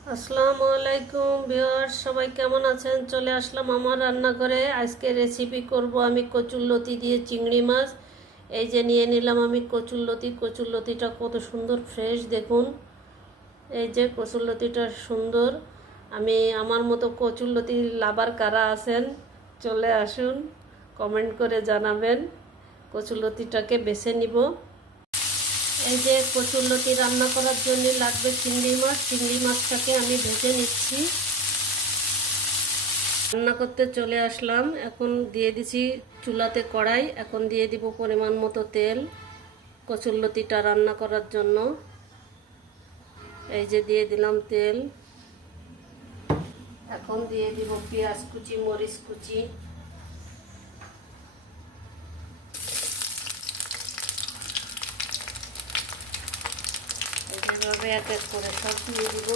আসসালামু আলাইকুম ভিউয়ার্স, সবাই কেমন আছেন? চলে আসলাম আমার রান্নাঘরে। আজকে রেসিপি করব আমি কচুরলতি দিয়ে চিংড়ি মাছ। এই যে নিয়ে নিলাম আমি কচুরলতি কচুরলতিটা কত সুন্দর ফ্রেশ দেখুন। এই যে কচুরলতিটা সুন্দর। আমি, আমার মতো কচুরলতি লাভার কারা আছেন, চলে আসুন কমেন্ট করে জানাবেন। কচুরলতিটাকে বেছে নিব। এই যে কচুরলতি রান্না করার জন্য লাগবে চিংড়ি মাছ। চিংড়ি মাছটাকে আমি ভেজে নিচ্ছি। রান্না করতে চলে আসলাম। এখন দিয়ে দিছি চুলাতে কড়াই। এখন দিয়ে দিব পরিমাণ মতো তেল কচুরলতিটা রান্না করার জন্য। এই যে দিয়ে দিলাম তেল। এখন দিয়ে দিব পেঁয়াজ কুচি, মরিচ কুচি। এইভাবে এক এক করে, সব দিয়ে দিব।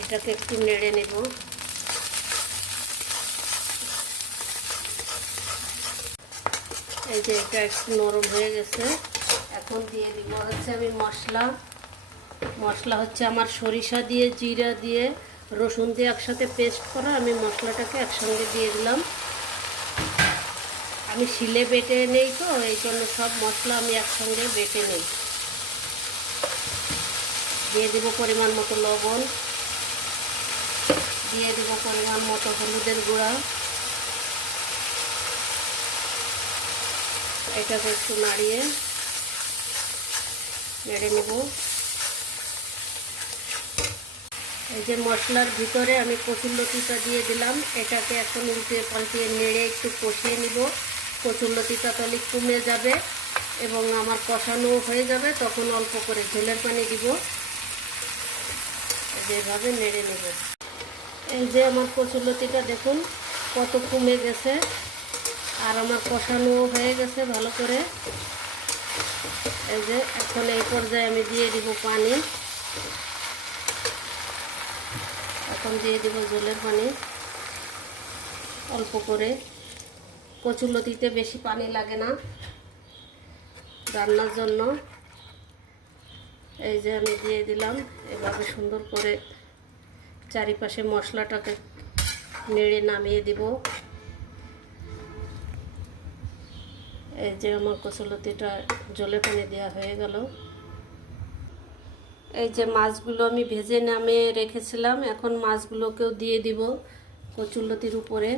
এটাকে একটু নেড়ে নেব। এই যে এটা একটু নরম হয়ে গেছে। এখন দিয়ে দিব হচ্ছে আমি মশলা। মশলা হচ্ছে আমার সরিষা দিয়ে, জিরা দিয়ে, রসুন দিয়ে একসাথে পেস্ট করা আমি মশলাটাকে একসঙ্গে দিয়ে দিলাম। আমি শিলে বেটে নেই তো, এই জন্য সব মশলা আমি একসঙ্গে বেটে নেই। দিয়ে দেবো পরিমাণ মতো লবণ, দিয়ে দেবো পরিমাণ মতো হলুদের গুঁড়া। এটাকে একটু নাড়িয়ে নেড়ে নেব। এই যে মশলার ভিতরে আমি কচুরলতিটা দিয়ে দিলাম, এটাকে এখন উল্টে পাল্টিয়ে নেড়ে একটু কষিয়ে নিব। কচুরলতিটা তাহলে কমে যাবে এবং আমার কষানো হয়ে যাবে, তখন অল্প করে ঝোলের পানি দিব। যেভাবে নেড়ে নেব। এই যে আমার কচুরলতিটা দেখুন কত কমে গেছে। আর আমার কষানো হয়ে গেছে ভালো করে। এই যে এখন এই পর্যায়ে আমি দিয়ে দিব পানি। এখন দিয়ে দিব জলের পানি। অল্প করে। কচুলতিতে বেশি পানি লাগে না রান্নার জন্য। এই যে আমি দিয়ে দিলাম, এভাবে সুন্দর করে চারিপাশে মশলাটাকে নেড়ে নামিয়ে দিব। এই যে আমার কচুলতিটা জলে পানি দেওয়া হয়ে গেল। এই যে মাছগুলো আমি ভেজে নামিয়ে রেখেছিলাম, এখন মাছগুলোকেও দিয়ে দিব কচুলতির উপরে।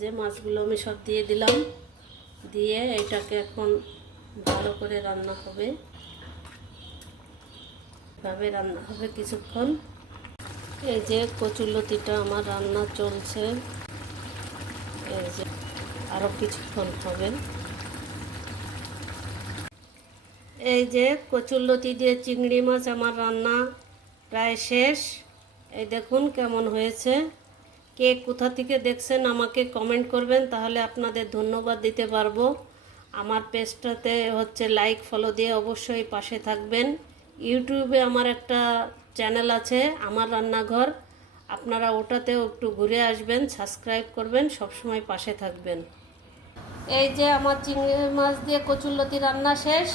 যে মাছগুলো আমি সব দিয়ে দিলাম, দিয়ে এটাকে এখন ভালো করে রান্না হবে। ভাবে রান্না হবে কিছুক্ষণ। এই যে কচুরলতিটা আমার রান্না চলছে। এই যে আরও কিছুক্ষণ হবে। এই যে কচুরলতি দিয়ে চিংড়ি মাছ আমার রান্না প্রায় শেষ। এই দেখুন কেমন হয়েছে। কে কোথা থেকে দেখছেন আমাকে কমেন্ট করবেন, তাহলে আপনাদের ধন্যবাদ দিতে পারব। আমার পেজটাতে হচ্ছে লাইক ফলো দিয়ে অবশ্যই পাশে থাকবেন। ইউটিউবে আমার একটা চ্যানেল আছে, আমার রান্নাঘর। আপনারা ওটাতেও একটু ঘুরে আসবেন সাবস্ক্রাইব করবেন, সবসময় পাশে থাকবেন। এই যে আমার চিংড়ি মাছ দিয়ে কচুরলতি রান্না শেষ।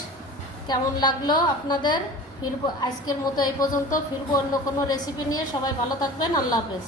কেমন লাগল আপনাদের? ফিরবো আজকের মতো এই পর্যন্ত। ফিরবো অন্য কোনো রেসিপি নিয়ে। সবাই ভালো থাকবেন। আল্লাহ হাফেজ।